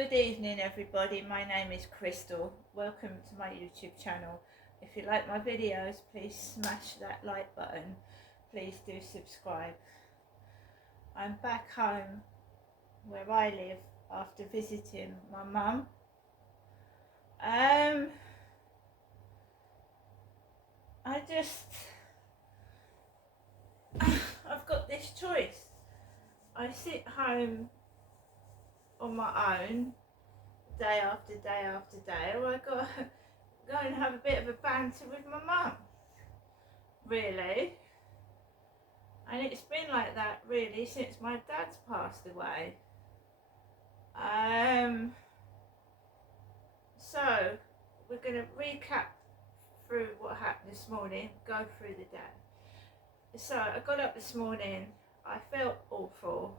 Good evening everybody, my name is Crystal. Welcome to my YouTube channel. If you like my videos, please smash that like button. Please do subscribe. I'm back home where I live after visiting my mum. I've got this choice. I sit home on my own day after day after day, or I got to go and have a bit of a banter with my mum, really. And it's been like that really since my dad's passed away. So we're going to recap through what happened this morning, go through the day. So I got up this morning, I felt awful.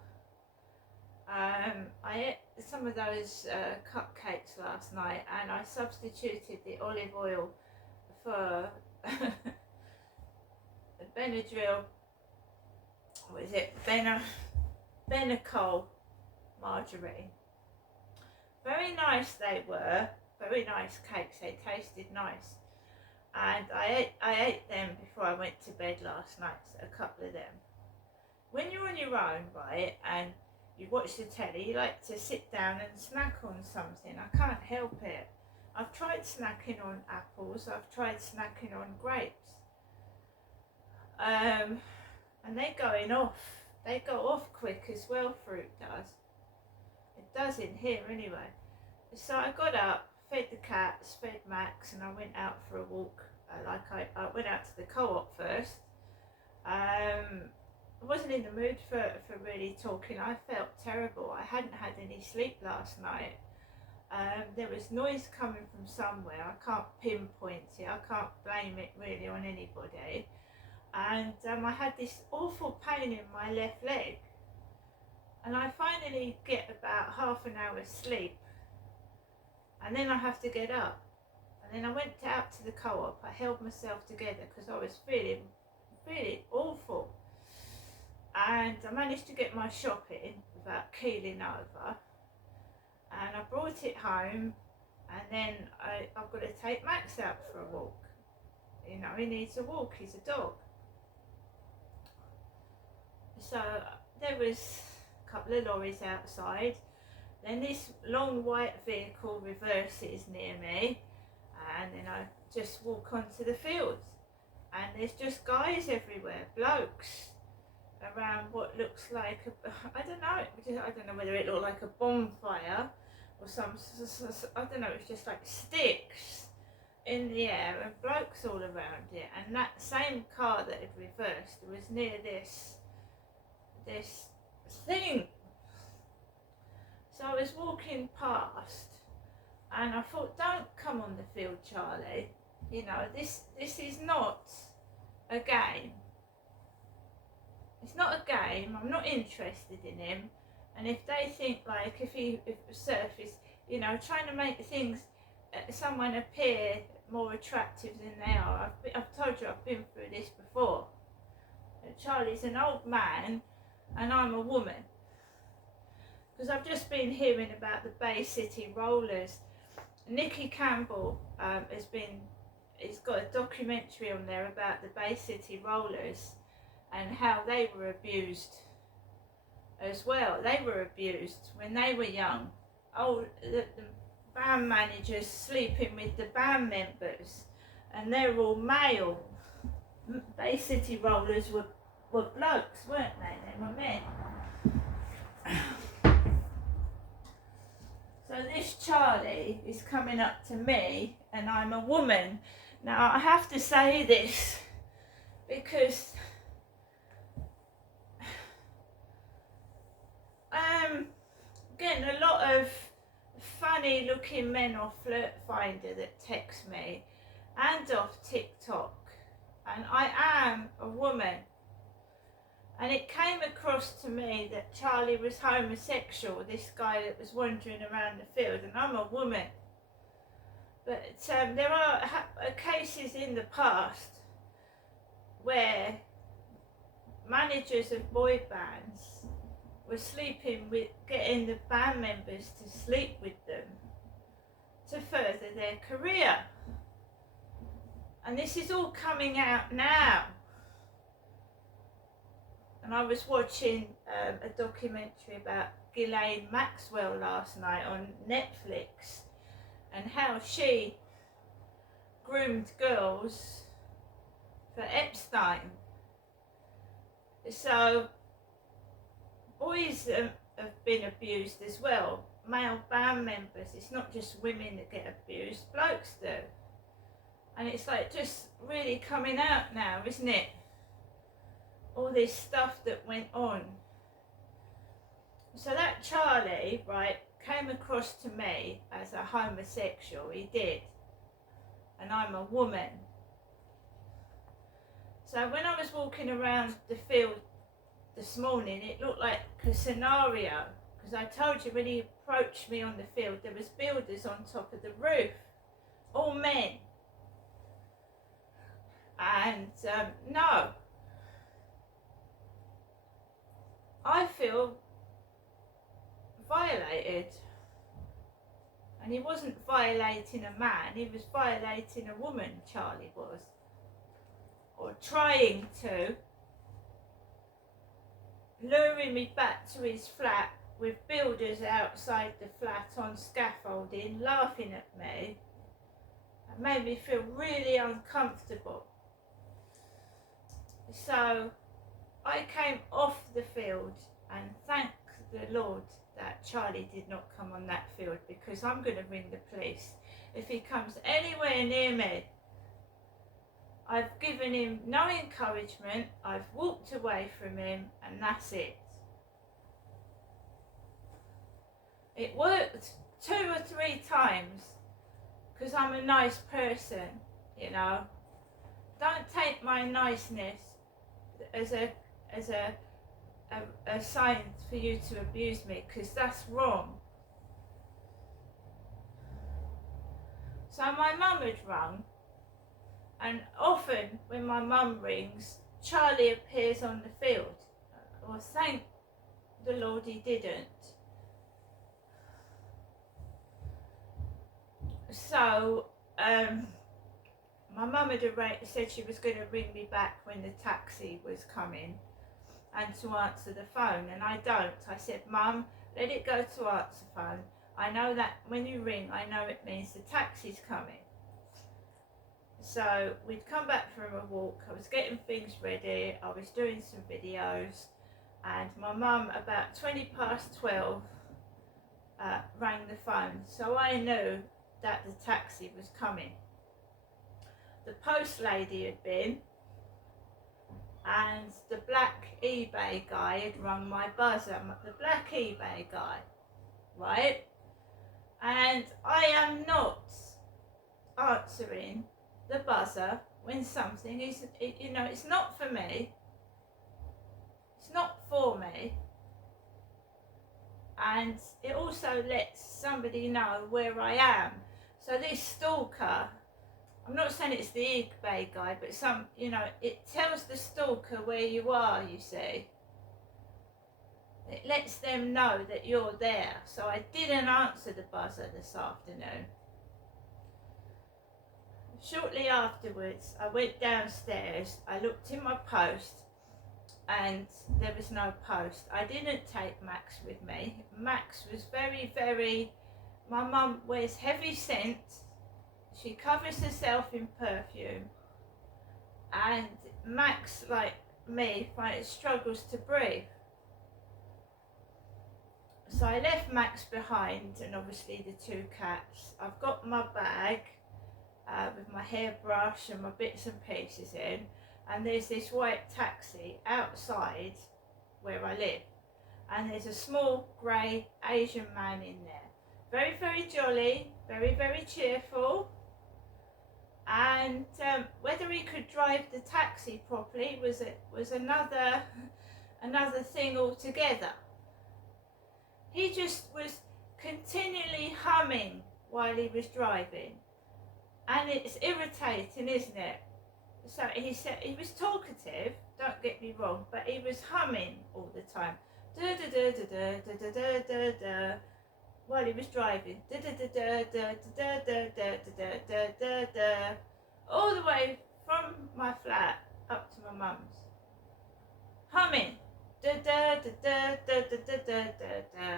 I ate some of those cupcakes last night, and I substituted the olive oil for Benadryl. What is it? Benecol margarine. Very nice they were. Very nice cakes. They tasted nice, and I ate them before I went to bed last night. So a couple of them. When you're on your own, right, and you watch the telly, you like to sit down and snack on something. I can't help it. I've tried snacking on apples, I've tried snacking on grapes. And they're going off. They go off quick as well, fruit does. It does in here anyway. So I got up, fed the cats, fed Max, and I went out for a walk. I went out to the co-op first. I wasn't in the mood for really talking. I felt terrible. I hadn't had any sleep last night. There was noise coming from somewhere. I can't pinpoint it. I can't blame it really on anybody. And I had this awful pain in my left leg. And I finally get about half an hour's sleep. And then I have to get up. And then I went out to the co-op. I held myself together because I was feeling really awful. And I managed to get my shopping without keeling over, and I brought it home, and then I've got to take Max out for a walk. You know, he needs a walk, he's a dog. So there was a couple of lorries outside, then this long white vehicle reverses near me, and then I just walk onto the fields, and there's just guys everywhere, blokes, around what looks like I don't know whether it looked like a bonfire or I don't know, it's just like sticks in the air and blokes all around it, and that same car that had reversed was near this thing. So I was walking past and I thought, don't come on the field, Charlie, you know, this is not a game. It's not a game. I'm not interested in him. And if they think like if surf is, you know, trying to make things, someone appear more attractive than they are. I've told you I've been through this before. Charlie's an old man and I'm a woman. Because I've just been hearing about the Bay City Rollers. Nicky Campbell he's got a documentary on there about the Bay City Rollers and how they were abused as well. They were abused when they were young. Oh, the band managers sleeping with the band members, and they're all male. Bay City Rollers were blokes, weren't they? They were men. So this Charlie is coming up to me, and I'm a woman. Now I have to say this because getting a lot of funny looking men off Flirt Finder that text me and off TikTok, and I am a woman, and it came across to me that Charlie was homosexual, this guy that was wandering around the field, and I'm a woman. But there are cases in the past where managers of boy bands was sleeping with, getting the band members to sleep with them to further their career. And this is all coming out now. And I was watching a documentary about Ghislaine Maxwell last night on Netflix, and how she groomed girls for Epstein. So boys have been abused as well, male band members. It's not just women that get abused, blokes do. And it's like just really coming out now, isn't it? All this stuff that went on. So that Charlie, right, came across to me as a homosexual. He did. And I'm a woman. So when I was walking around the field this morning, it looked like a scenario, because I told you when he approached me on the field, there was builders on top of the roof, all men. And no, I feel violated. And he wasn't violating a man, he was violating a woman, Charlie was. Or trying to, luring me back to his flat with builders outside the flat on scaffolding, laughing at me. It made me feel really uncomfortable. So I came off the field and thank the Lord that Charlie did not come on that field, because I'm going to ring the police if he comes anywhere near me. I've given him no encouragement, I've walked away from him, and that's it. It worked 2 or 3 times because I'm a nice person, you know. Don't take my niceness as a sign for you to abuse me, because that's wrong. So my mum had rung, and often when my mum rings, Charlie appears on the field. Well, thank the Lord he didn't. So my mum had said she was going to ring me back when the taxi was coming and to answer the phone, and I don't. I said, Mum, let it go to answer phone. I know that when you ring, I know it means the taxi's coming. So we'd come back from a walk, I was getting things ready, I was doing some videos, and my mum, about 12:20, rang the phone. So I knew that the taxi was coming. The post lady had been, and the black eBay guy had rung my buzzer, the black eBay guy, right? And I am not answering the buzzer when something is, you know, it's not for me, it's not for me, and it also lets somebody know where I am. So this stalker, I'm not saying it's the eBay guy, but some, you know, it tells the stalker where you are, you see. It lets them know that you're there. So I didn't answer the buzzer this afternoon. Shortly afterwards, I went downstairs, I looked in my post, and there was no post. I didn't take Max with me. Max was very, my mum wears heavy scent, she covers herself in perfume, and Max, like me, struggles to breathe. So I left Max behind, and obviously the 2 cats. I've got my bag with my hairbrush and my bits and pieces in, and there's this white taxi outside where I live, and there's a small grey Asian man in there, very jolly, very cheerful, and whether he could drive the taxi properly was another thing altogether. He just was continually humming while he was driving, and it's irritating, isn't it? So he said he was talkative, don't get me wrong, but he was humming all the time. da da da da da da da da da, while he was driving, da da da da da da da da da da da da, all the way from my flat up to my mum's, humming, da da da da da da da da da da.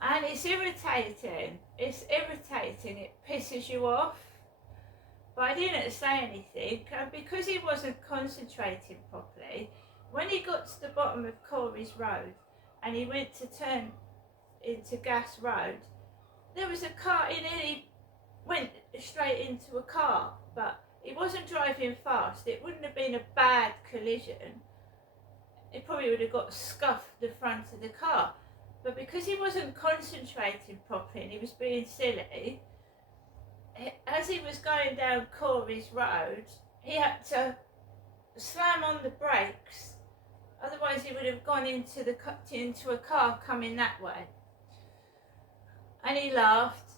And it's irritating. It's irritating. It pisses you off. But I didn't say anything, and because he wasn't concentrating properly, when he got to the bottom of Corey's Road and he went to turn into Gas Road, there was a car in it. He went straight into a car, but he wasn't driving fast. It wouldn't have been a bad collision. It probably would have got scuffed the front of the car. But because he wasn't concentrating properly and he was being silly, as he was going down Corey's Road, he had to slam on the brakes, otherwise he would have gone into a car coming that way. And he laughed.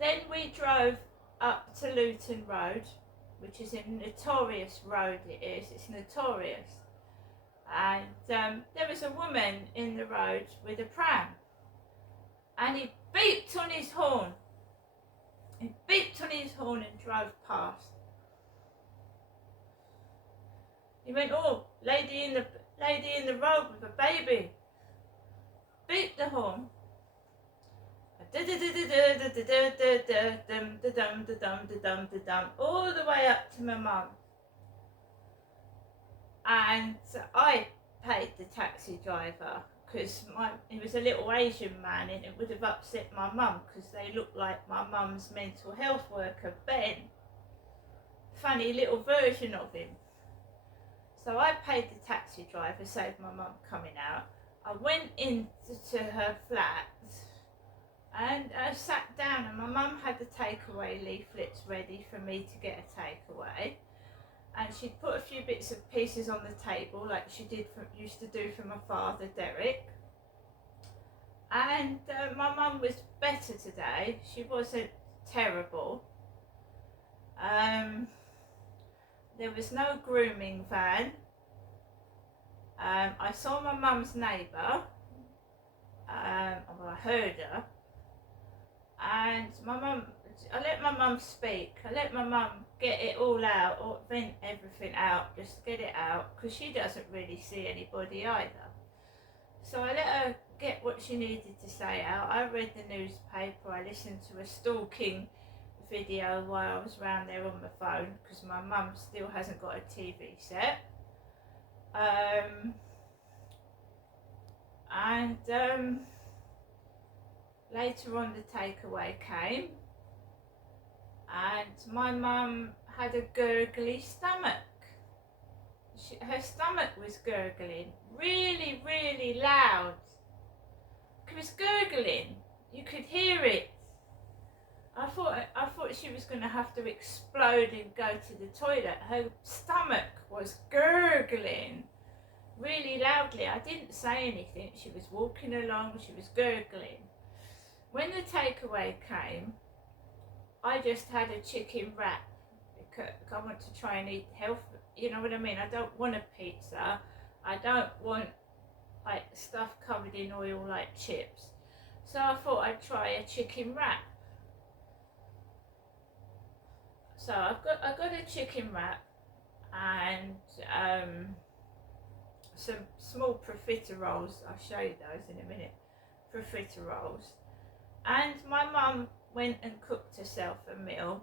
Then we drove up to Luton Road, which is a notorious road. It's notorious. And there was a woman in the road with a pram, and he beeped on his horn. He beeped on his horn and drove past. He went, "Oh, lady in the road with a baby." Beeped the horn. All the way up to my mum. And I paid the taxi driver because he was a little Asian man, and it would have upset my mum because they looked like my mum's mental health worker, Ben. Funny little version of him. So I paid the taxi driver, saved my mum coming out. I went into her flat and I sat down, and my mum had the takeaway leaflets ready for me to get a takeaway. And she'd put a few bits of pieces on the table like she used to do for my father, Derek. And my mum was better today. She wasn't terrible. There was no grooming van. I saw my mum's neighbour. I heard her. And I let my mum speak. I let my mum get it all out, or vent everything out, just get it out, because she doesn't really see anybody either. So I let her get what she needed to say out. I read the newspaper, I listened to a stalking video while I was round there on my phone, because my mum still hasn't got a TV set. Later on the takeaway came, and my mum had a gurgly stomach. Her stomach was gurgling really, really loud. It was gurgling. You could hear it. I thought she was going to have to explode and go to the toilet. Her stomach was gurgling really loudly. I didn't say anything. She was walking along. She was gurgling. When the takeaway came, I just had a chicken wrap because I want to try and eat healthy. You know what I mean? I don't want a pizza. I don't want like stuff covered in oil like chips. So I thought I'd try a chicken wrap. So I got a chicken wrap and some small profiteroles. I'll show you those in a minute. Profiteroles. And my mum went and cooked herself a meal,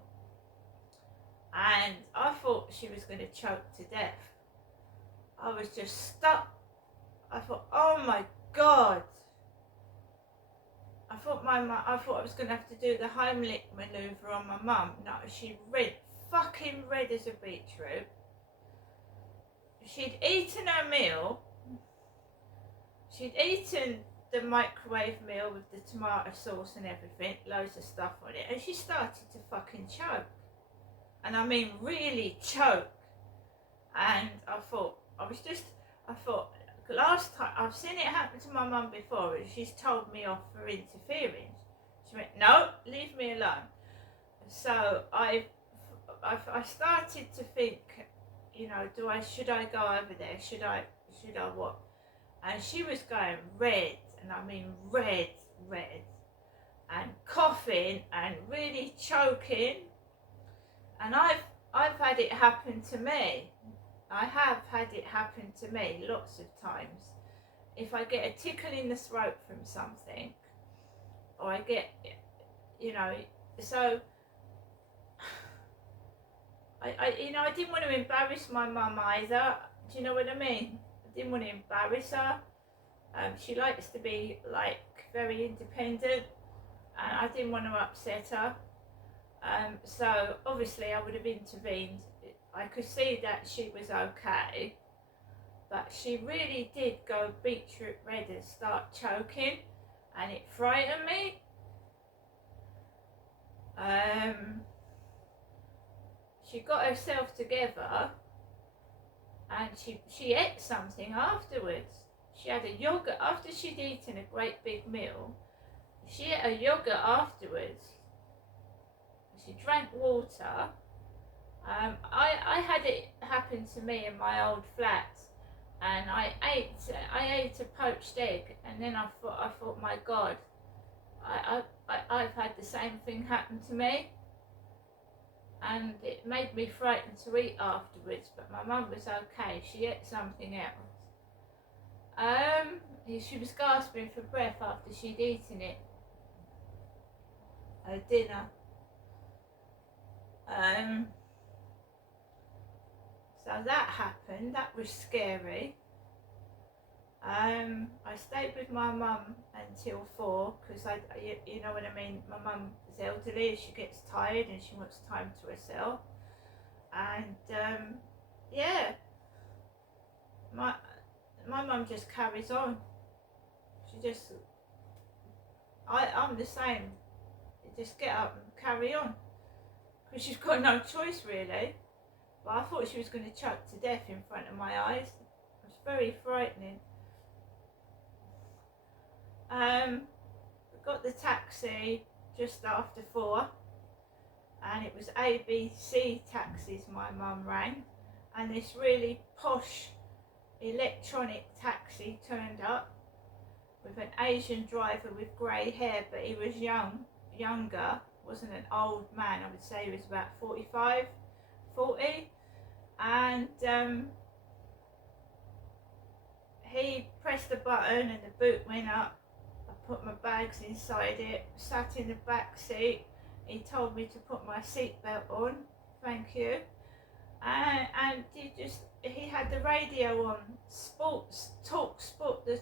and I thought she was going to choke to death. I was just stuck. I thought, oh my God. I thought I was going to have to do the Heimlich manoeuvre on my mum. No, she fucking red as a beetroot. She'd eaten her meal. She'd eaten the microwave meal with the tomato sauce and everything, loads of stuff on it, and she started to fucking choke. And I mean really choke. And I thought, last time, I've seen it happen to my mum before, and she's told me off for interfering. She went, no, leave me alone. So I started to think, you know, should I go over there? Should I what? And she was going red, and I mean red, and coughing and really choking. And I've had it happen to me. I have had it happen to me lots of times. If I get a tickle in the throat from something, or I get, you know, so I didn't want to embarrass my mum either. Do you know what I mean? I didn't want to embarrass her. She likes to be like very independent, and I didn't want to upset her. So obviously I would have intervened. I could see that she was okay, but she really did go beetroot red and start choking, and it frightened me. She got herself together, and she ate something afterwards. She had a yogurt after she'd eaten a great big meal. She ate a yogurt afterwards. She drank water. I had it happen to me in my old flat, and I ate a poached egg, and then I thought, my God, I've had the same thing happen to me, and it made me frightened to eat afterwards. But my mum was okay. She ate something else. She was gasping for breath after she'd eaten it. Her dinner. So that happened. That was scary. I stayed with my mum until 4 because you know what I mean. My mum is elderly. She gets tired and she wants time to herself. And yeah, my mum just carries on. She just, I'm the same. You just get up and carry on because she's got no choice really. But I thought she was going to choke to death in front of my eyes. It was very frightening. Got the taxi just after 4, and it was ABC Taxis my mum rang, and this really posh electronic taxi turned up with an Asian driver with grey hair, but he was younger, wasn't an old man. I would say he was about 45, 40, and he pressed the button and the boot went up. I put my bags inside it, sat in the back seat. He told me to put my seatbelt on, thank you. And he had the radio on, Talk Sport, the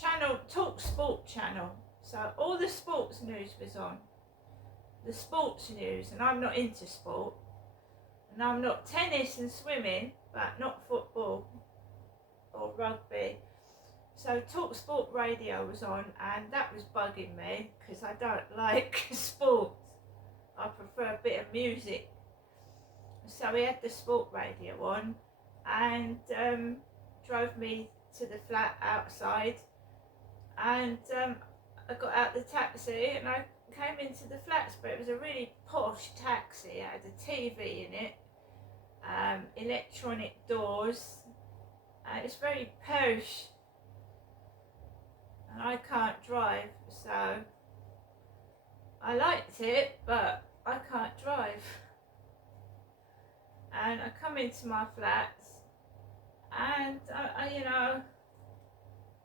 channel, Talk Sport channel. So all the sports news was on, the sports news, and I'm not into sport. And I'm not tennis and swimming, but not football or rugby. So Talk Sport radio was on, and that was bugging me because I don't like sports. I prefer a bit of music. So he had the sport radio on, and drove me to the flat outside, and I got out the taxi and I came into the flats, but it was a really posh taxi. It had a TV in it, electronic doors, it's very posh, and I can't drive, so I liked it, but I can't drive. And I come into my flats, and I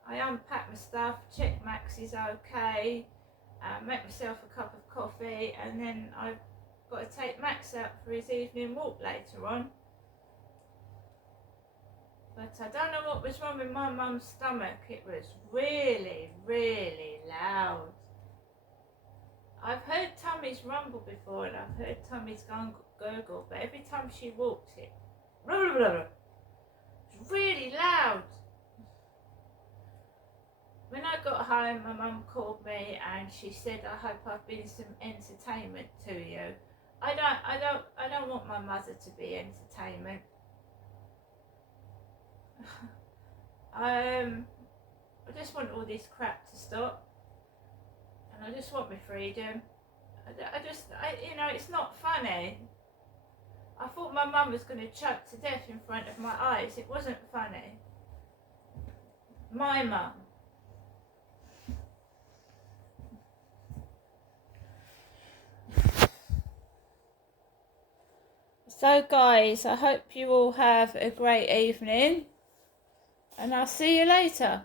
unpack my stuff, check Max is okay, make myself a cup of coffee, and then I've got to take Max out for his evening walk later on. But I don't know what was wrong with my mum's stomach. It was really, really loud. I've heard tummies rumble before, and I've heard tummies gurgle, but every time she walks it, blah, blah, blah, blah. It's really loud. When I got home, my mum called me and she said, I hope I've been some entertainment to you. I don't want my mother to be entertainment. I just want all this crap to stop, and I just want my freedom. It's not funny. I thought my mum was going to choke to death in front of my eyes. It wasn't funny. My mum. So guys, I hope you all have a great evening, and I'll see you later.